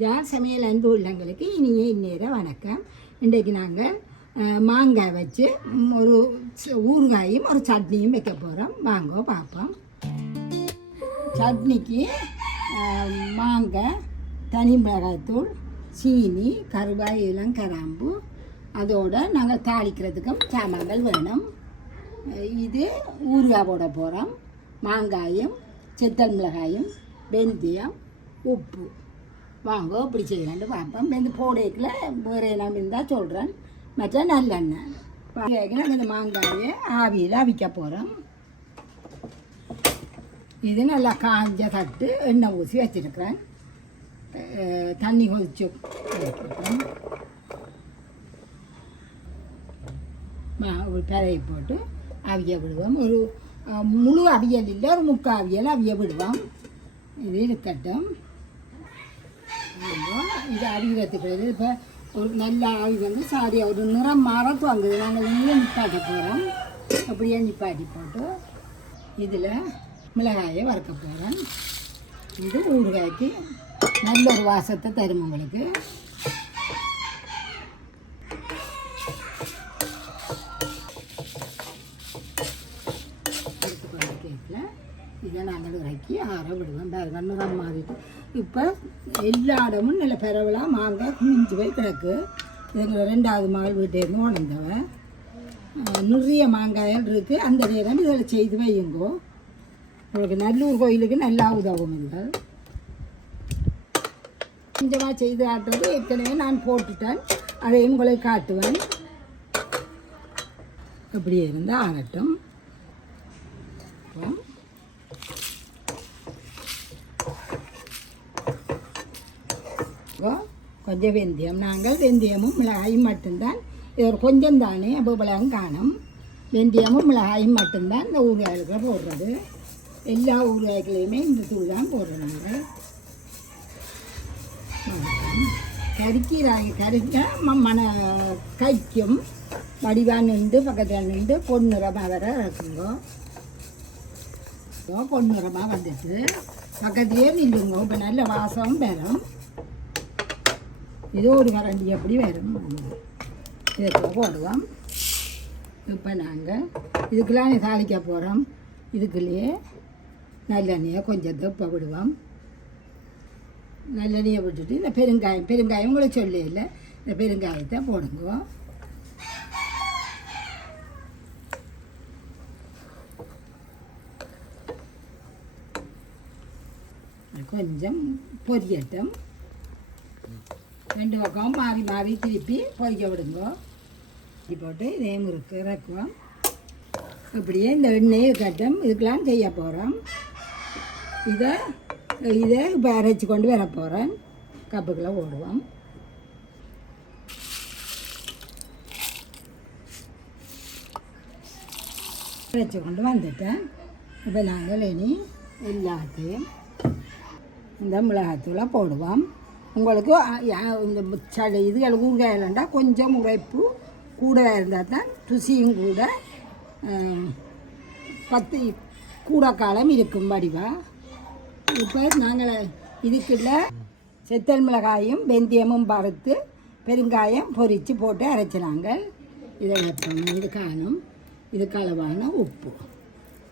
Jar சமையல் அன்பு உள்ளங்களுக்கு இனிய இந்நேர வணக்கம். இன்றைக்கு நாங்கள் மாங்காய் வச்சு ஒரு ஊறுகாயும் ஒரு சட்னியும் வைக்க போகிறோம். வாங்க பார்ப்போம். சட்னிக்கு மாங்காய், தனி மிளகாய்த்தூள், சீனி, கருவாய், இளங்கராம்பு, அதோடு நாங்கள் தாளிக்கிறதுக்கும் சாமான்கள் வேணும். இது ஊறுகாய் போட போகிறோம். மாங்காயும் செத்தல் மிளகாயும் வெந்தயம் உப்பு. வாங்க இப்படி செய்யலான்னு பார்ப்போம். இந்த போடைக்கில் வேறு என்ன இருந்தால் சொல்கிறேன். மற்ற நல்லெண்ணெய் நாங்கள் இந்த மாங்காயை ஆவியில் அவிக்க போகிறோம். இது நல்லா காஞ்ச தட்டு எண்ணெய் ஊசி வச்சுருக்கிறேன். தண்ணி கொதிச்சு வச்சுருக்கேன். ஒரு பிறையை போட்டு அவிய விடுவோம். ஒரு முழு அவியல் இல்லை, ஒரு முக்கால் அவியல் அவிய விடுவோம். இது இருக்கட்டும். இது அவிகிறதுக்கு இப்போ ஒரு நல்ல ஆவி வந்து சாரியாக ஒரு நிறம் மாறத்து வாங்குது. நாங்கள் இங்கே நிப்பாட்ட போகிறோம். அப்படியே நிப்பாட்டி போட்டு இதில் மிளகாயை வறுக்க போகிறோம். இது ஊறுகாய்க்கு நல்ல ஒரு வாசத்தை தரும் உங்களுக்கு. இதை நாங்கள் இறக்கி ஆற விடுவோம். நிறம் மாறிட்டு இப்போ எல்லா இடமும் நல்ல பரவலாக மாங்காய் குமிஞ்சு போய் கிடக்கு. எங்கள் 2வது மகள் வீட்டிலேருந்து உணர்ந்தவன் நிறைய மாங்காய்கள் இருக்குது. அந்த நேரம் இதில் செய்து வையுங்கோ. உங்களுக்கு நல்லூர் கோயிலுக்கு நல்லா உதவும். இதுகள் கொஞ்சமாக செய்து காட்டுறது ஏற்கனவே நான் போட்டுட்டேன். அதையும் உங்களை காட்டுவேன். அப்படியே இருந்தால் ஆகட்டும். கொஞ்சம் வெந்தயம், நாங்கள் வெந்தயமும் மிளகாயும் மட்டும்தான். இது ஒரு கொஞ்சம் தானே அப்போலாம் காணும். வெந்தயமும் மிளகாயும் மட்டும்தான் இந்த ஊறுகாய்க்கு போடுறது. எல்லா ஊறுகாய்களையுமே இந்த தூள் தான் போடுறோம். நாங்கள் கறிக்க மன கைக்கும் வடிவாக நின்று பக்கத்தில் நின்று பொன்னிறமாக வர இருக்குங்க. பொன்னிறமாக வந்துட்டு பக்கத்துலேயே நின்றுங்க. இப்போ நல்ல வாசம் பெறும். இது ஒரு கரண்டி எப்படி வரும். இதுக்கு போடுவோம். இப்போ நாங்கள் இதுக்கெல்லாம் தாளிக்க போகிறோம். இதுக்குள்ளேயே நல்லெண்ணெயை கொஞ்சத்தை இப்போ விடுவோம். நல்லெண்ணெயை விட்டுட்டு இந்த பெருங்காயம் உங்களை சொல்ல இல்லை, இந்த பெருங்காயத்தை போடுங்க. கொஞ்சம் பொரியட்டும். 2 பக்கம் மாறி மாறி திருப்பி பொரிக்க விடுங்க. இப்படி போட்டு இதே முறுக்கு இறக்குவோம். இப்படியே இந்த எண்ணெயை கட்டம் இதுக்கெல்லாம் செய்ய போகிறோம். இதை இப்போ அரைச்சி கொண்டு வர போகிறேன். கப்புக்குள்ளே ஓடுவோம். அரைச்சி கொண்டு வந்துட்டேன். இப்போ நாங்கள் இனி எல்லாத்தையும் இந்த மிளகாத்தூளை போடுவோம். உங்களுக்கு இந்த இதுகள் ஊறுகாயிலண்டா கொஞ்சம் உரைப்பு கூட இருந்தால் தான் ருசியும் கூட 10 கூட காலம் இருக்கும் வடிவா. இப்போ நாங்கள் இதுக்குள்ள செத்தல் மிளகாயும் வெந்தயமும் வறுத்து பெருங்காயம் பொரித்து போட்டு அரைச்சினாங்க. இதை வைப்போம். இது காணும். இதுக்கு அளவான உப்பு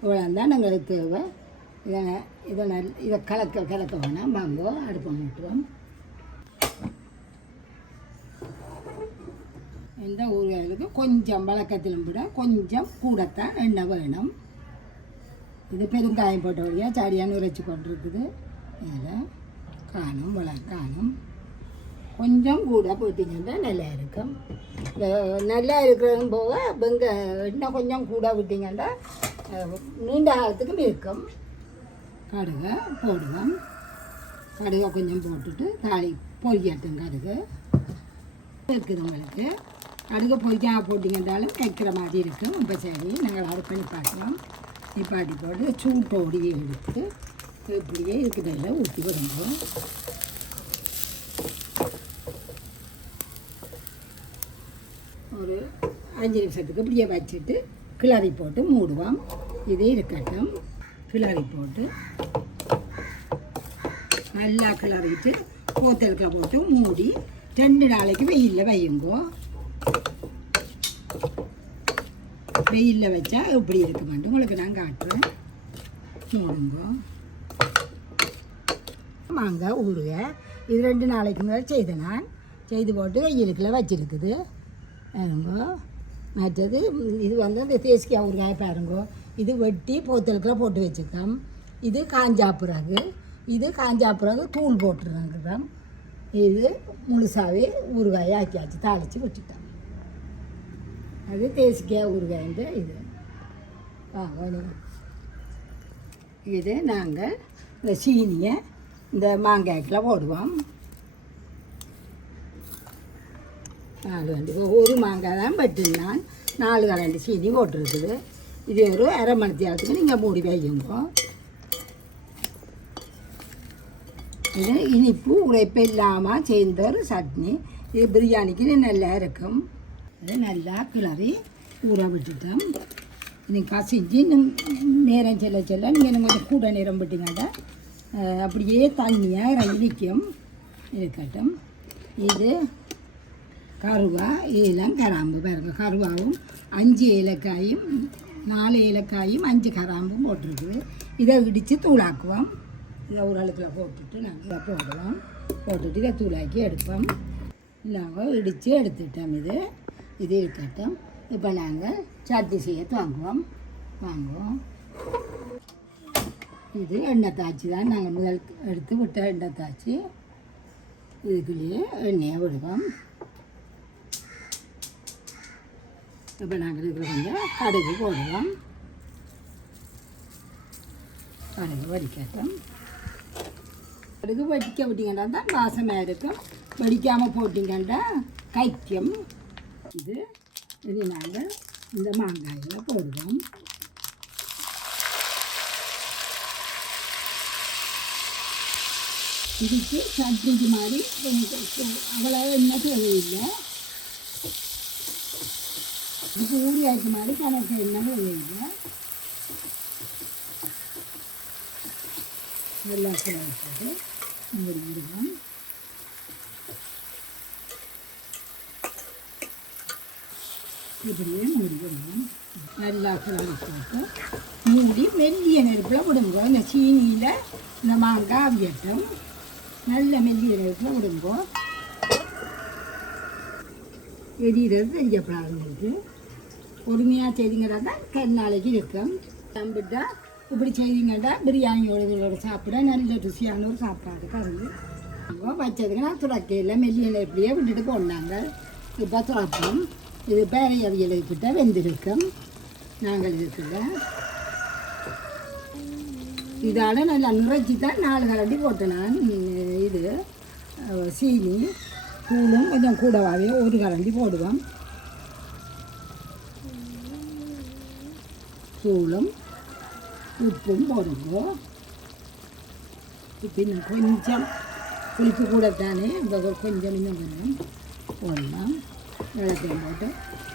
இவ்வளோ தான் நாங்களுக்கு தேவை. இதை கலக்க வேணாம். வாங்கோ அடுப்பை மூட்டுவோம். இந்த ஊறுகாய்களுக்கு கொஞ்சம் வழக்கத்திலும் விட கொஞ்சம் கூடத்தான் எண்ணெய் வேணும். இது பெருங்காயம் போட்ட வழியாக சரியான உரைச்சி கொண்டிருக்குது. இதில் காணும் கொஞ்சம் கூட போட்டிங்கன்னா நல்லா இருக்கும். நல்லா இருக்கிறதும் போக எண்ணெய் கொஞ்சம் கூட விட்டிங்கன்னா நீண்ட காலத்துக்கும் இருக்கும். கடுகை போடுவோம். கடுகை கொஞ்சம் போட்டுட்டு பொரிக்கட்டும். கடுகு இருக்குது உங்களுக்கு. கடுகை பொரிக்காம போட்டிங்கன்றாலும் வைக்கிற மாதிரி இருக்கும். இப்போ சரி நாங்கள் அடுப்பை நிப்பாட்டுவோம். நிப்பாட்டி போட்டு சூட்டோடியே எடுத்து இப்படியே இருக்கிறதில்ல ஊற்றி விடுவோம். ஒரு 5 நிமிஷத்துக்கு இப்படியே வச்சுட்டு கிளறி போட்டு மூடுவோம். இதே இருக்கட்டும். கிளறி போட்டு நல்லா கிளறிட்டு போத்தலுக்குள்ள போட்டு மூடி 2 நாளைக்கு வெயிலில் வையுங்கோ. வெயிலில் வச்சா எப்படி இருக்க மாட்டோம் உங்களுக்கு நான் காட்டுறேன். மூடுங்கோ. மாங்காய் ஊறுகாய் இது 2 நாளைக்கு மேலே செய்தேன். நான் செய்து போட்டு வெயிலுக்குள்ள வச்சிருக்குது பாருங்கோ. மற்றது இது வந்து அந்த தேசிக்காய் ஊறுகாய் பாருங்கோ. இது வெட்டி போத்தலுக்குள்ள போட்டு வச்சுருக்கோம். இது காஞ்சா பிறகு தூள் போட்டுருக்கிறோம். இது முழுசாகவே ஊறுகாயை ஆக்கியாச்சு தாளித்து வச்சுட்டோம். அது தேசிக்காய் ஊறுகாய்ன்ற இது வாங்க. இது நாங்கள் இந்த சீனியை இந்த மாங்காய்க்குள்ள போடுவோம். 4 கரண்டி ஒரு மாங்காய் தான் வெட்டினான் 4 கரண்டி சீனி போட்டுருக்குது. இது ஒரு அரை மணி நேரத்துக்கு நீங்கள் மூடி வையுங்க. இது இனிப்பு உரைப்பு இல்லாமல் செய்த ஒரு சட்னி. இது பிரியாணிக்கு நல்லா இருக்கும். இது நல்லா கிளறி ஊற விட்டுட்டோம். நீங்கள் கசிஞ்சு நேரம் செல்ல நீங்கள் கொஞ்சம் கூட நேரம் விட்டீங்கன்னா அப்படியே தண்ணியாக இனிக்கும் இருக்கட்டும். இது கருவா ஏலம் கிராம்பு பாருங்க. கருவாவும் 5 ஏலக்காயும் 4 ஏலக்காயும் 5 கிராம்பும் போட்டிருக்குது. இதை இடித்து தூளாக்குவோம். இதை ஒரு அழுக்கில் போட்டுட்டு நாங்கள் போடுவோம். போட்டுட்டு இதை தூளாக்கி எடுப்போம். நாங்கள் இடித்து எடுத்துட்டோம். இது இருக்கட்டும். இப்போ நாங்கள் சட்னி செய்ய வாங்குவோம். இது எண்ணெய் தாய்ச்சி தான் நாங்கள் முதல் எடுத்து விட்ட எண்ணெய் தாய்ச்சி. இதுக்குள்ளேயே எண்ணெயை விடுவோம். இப்போ நாங்கள் இதில் கொஞ்சம் கடுகு போடுவோம். கடுகு வடிக்கட்டும். கடுகு வடிக்க விட்டிங்கன்னா தான் வாசமாக இருக்கும். வடிக்காமல் போட்டிங்கன்னா கைக்கும். இது நாங்கள் இந்த மாங்காயில் போடுவோம். இதுக்கு சட்னிக்கு மாதிரி அவ்வளோ எண்ணெய் தேவையில்லை. இதுக்கு ஊறியாய்க்கு மாதிரி கணக்கு எண்ணெய் தேவையில்லை. நல்லா போட்டு மூடிடுவோம். இப்படியே மூடிடுவோம். நல்லா கிளறி போட்டு மூடி மெல்லிய நெருப்பில் விடுங்க. இந்த சீனியில் இந்த மாங்காய் அவியட்டும். நல்ல மெல்லிய நெருப்பில் விடுங்க. எரிகிறது தெரியப்படாதுங்களுக்கு. பொறுமையாக செய்திங்கன்னா தான் நாளைக்கு இருக்கும். நம்பிட்டா இப்படி செய்திங்கன்னா பிரியாணியோட சாப்பிட நல்ல ருசியான ஒரு சாப்பாடு கறந்து வச்சதுங்கன்னா துறக்கையில் மெல்லிய நெருப்பிலேயே விட்டுட்டு போனாங்க. இப்போ துறப்போம். இது பேரை அவியலுக்கிட்ட வெந்திருக்கும். நாங்கள் இருக்குல்ல இதால் நல்லா நுரைச்சி தான் 4 கரண்டி போட்டேன் நான். இது சீனி தூளும் கொஞ்சம் கூடவாகவே 1 கரண்டி போடுவோம். தூளும் உப்பும் போடுவோம். இப்போ இன்னும் கொஞ்சம் புளிப்பு கூடத்தானே இந்த கொஞ்சம் இன்னும் போடலாம். வெள்ளத்தையும் போட்டு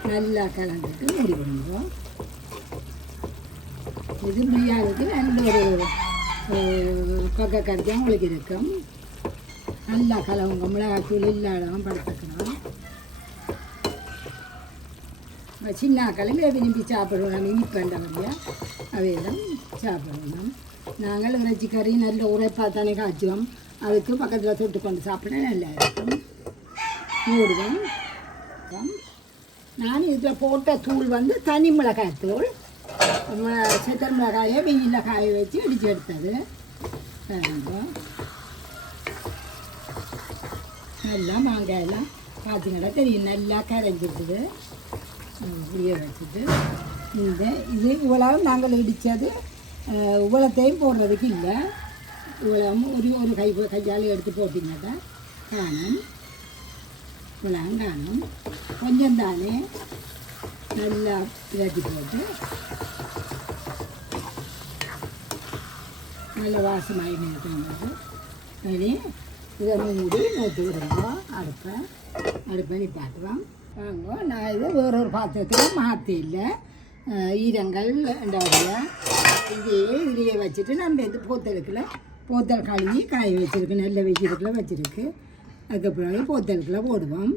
நல்லா கலந்துட்டு மூடி விடுவோம். இது பிரியாணிக்கு நல்ல ஒரு கொக்கை கறிக்காக உங்களுக்கு இருக்கும். நல்லா கலவுங்க. மிளகாத்தூள் இல்லாதவன் படுத்துக்கணும். சின்ன கலையில் விரும்பி சாப்பிடுவோம். இனிப்பண்டவங்க அவையெல்லாம் சாப்பிடணும். நாங்கள் இறைச்சி கறி நல்ல உரைப்பாக தானே காய்ச்சுவோம். அதுக்கு பக்கத்தில் தொட்டு கொண்டு சாப்பிட நல்லா இருக்கும். மூடுவோம். நான் இதில் போட்ட தூள் வந்து தனி மிளகாய் தூள். சித்தல் மிளகாயை வெயிலில் காய வச்சு இடித்து எடுத்தது. நல்லா மாங்காயெல்லாம் பார்த்தீங்கன்னா தெரியும். நல்லா கரைஞ்சிருக்குது. புளிய வச்சுட்டு இது இவ்வளவு நாங்கள் இடித்தது. இவ்வளத்தையும் போடுறதுக்கு இல்லை. இவ்வளவு ஒரு கையால் எடுத்து போட்டிங்கன்னா காணும். இவ்வளவு காணும். கொஞ்சம் தானே நல்லா பிரட்டி போட்டு நல்ல வாசமாகி நிறுத்தும்போது சரி இதை மூடி நூற்றி விடுங்க. அடுப்பை நிப்பாட்டுவோம். வாங்க. நான் இது வேறொரு பாத்திரத்தில் மாற்றி இல்லை. ஈரங்கள் இதையே வச்சுட்டு நம்ம இந்த போத்தலுக்குள்ள போத்தல் கழுவி காய வச்சுருக்கு, நல்ல வெயிலுக்குள்ள வச்சுருக்கு. அதுக்கு பிறகு போத்தலுக்குள்ள போடுவோம்.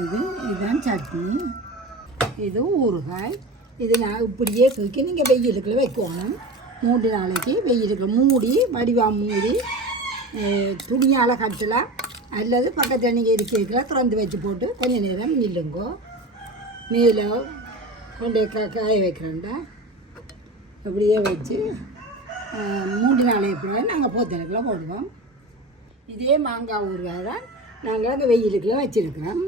அது இதுதான் சட்னி, இது ஊறுகாய். இது நான் இப்படியே தூக்கி நீங்கள் வெயிலுக்குள்ள வைக்கணும். 3 நாளைக்கு வெயிலுக்குள்ள மூடி வடிவாக மூடி துணியால் கட்டலாம், அல்லது பக்கத்தில் நீங்கள் இருக்கிறதுல திறந்து வச்சு போட்டு கொஞ்சம் நேரம் நில்லுங்கோ. மேலே கொண்டு காய வைக்கிறேன்டா. அப்படியே வச்சு 3 நாளைக்கு பிறகு நாங்கள் போத்தலுக்குள்ள போடுவோம். இதே மாங்காய் ஊறுகாய் தான் நாங்கள் அங்கே வெயிலுக்குள்ள வச்சுருக்கிறோம்.